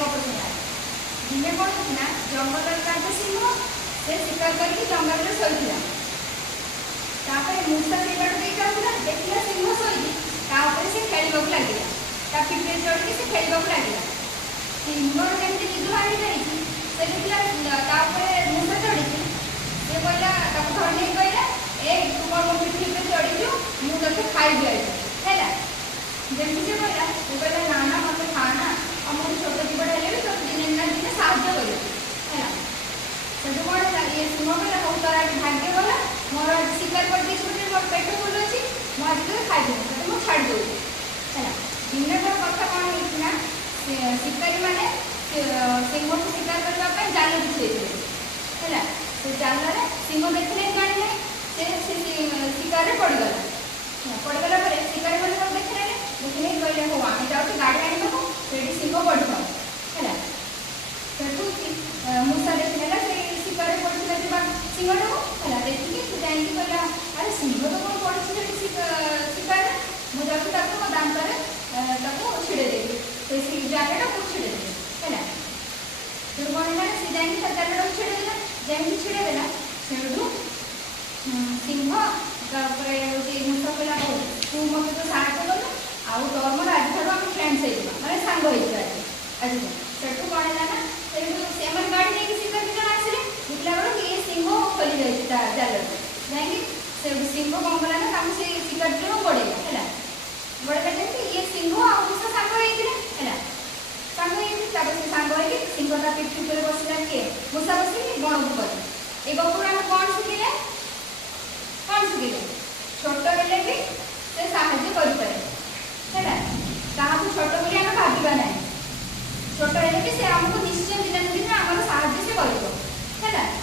गप सुना दिने कौन होता जंगल राजा सिंह से शिकार करके जंगल में शोता मूसा से बाट दे जाऊला देखला सिंह शोई से खेलवा लगे पिठे चढ़ी से खेलवा लगे सिंह जमी निद बाहरी जाइए से देखला मूसा चढ़ी से कहला धर नहीं कहला ए तू कौन मो पिठी पे चढ़ी मुझे खाई है जमी से कहला तू कहला ना ना मत खाना और मुझे छोट जीवन है तो दिने ना दिने साहय कर से कौन है ये सिंह कहला हूँ तार आज भाग्य गला मोर आज शिकार कर मोर पेट फुल अच्छी मुझे खाई मुझे छाड़ दूँ है दिन कथा कौन होना शिकारी मैंने सिंह को शिकार करने जाल बिछे है से जाल सिंह देखने जाने से शिकार पड़गला पड़गला शिकारी मैंने सब देखने देखने कहले हो आम जाऊँ गाड़ी आने से सिंह पड़ है से मूसा देखने से शिकार पड़ा सिंह है देखिए से जाइए कहला अरे सिंह तो कौन पड़ी शिकार मुझे मो दांत छिड़ेदेवी से जालटा को छिड़ेदेवी है फिर कौन है सी जाइए जालटा को छिड़ेदेला जमी छिड़ेदेला से सिंह मूसा कहला हो तू मत तो साहय कलु आउ तोर मोर आज ठार आम फ्रेंड्स हो मैंने सांग आज से कौन है ना से गाड़ी नहीं शिकार जन आसे देखला बेलू ये सिंह खोली जाए जाल जाकि से सिंह कौन कला ना से शिकार जो बढ़ेगा है बड़े कहते ये सिंह आ मूसा सांग है सांग से सांग सिंह ता पिठी पर बसला किए मूसा बस गण को कर ये गपुर आम कौन शिखिले छोट हेले भी से साहाଯ୍य करें है क्या छोट बोली आम भावा ना छोट हेले भी से आमको निश्चय दिन दिन आम साहाଯ୍य से कर